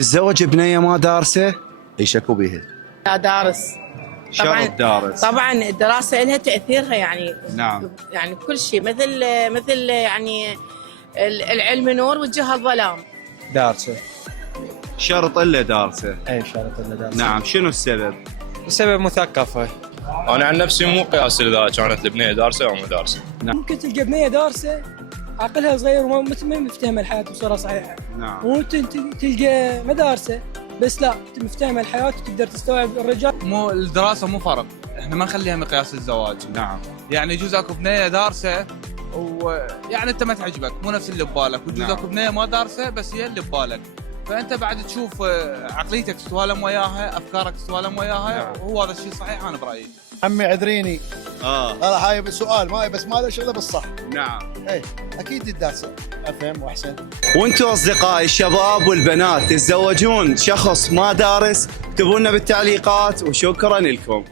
تتزوج بنية ما دارسة يشكوا بيها. لا دارس. شرط دارس. طبعا الدراسة لها تأثيرها يعني. نعم. يعني كل شيء مثل يعني العلم نور والجهل ظلام. دارسة. شرط إلا دارسة. اي شرط الا دارسة. نعم، شنو السبب؟ السبب مثقفة. انا عن نفسي مو قياس اذا كانت البنيه دارسه او مو دارسه. ممكن تلقى بنيه دارسه عقلها صغير وما مفتهمه الحياه بصوره صحيحه. نعم. وممكن تلقى ما دارسه بس لا مفتهمه الحياه وتقدر تستوعب الرجال. مو الدراسه مو فرق، احنا ما نخليها مقياس الزواج. نعم. يعني يجوز اكو بنيه دارسه ويعني انت ما تعجبك، مو نفس اللي ببالك، ويجوز نعم. اكو بنيه ما دارسه بس هي اللي ببالك، فانت بعد تشوف عقليتك تتوالم وياها، افكارك تتوالم وياها. نعم. وهو هذا الشيء صحيح انا برايي. عمي عذريني، آه. هذا هاي بسؤال ما بس ما له شغله بالصح. نعم. ايه اكيد الدارسه افهم واحسن. وانتم اصدقائي الشباب والبنات تتزوجون شخص ما دارس؟ اكتبوا لنا بالتعليقات وشكرا لكم.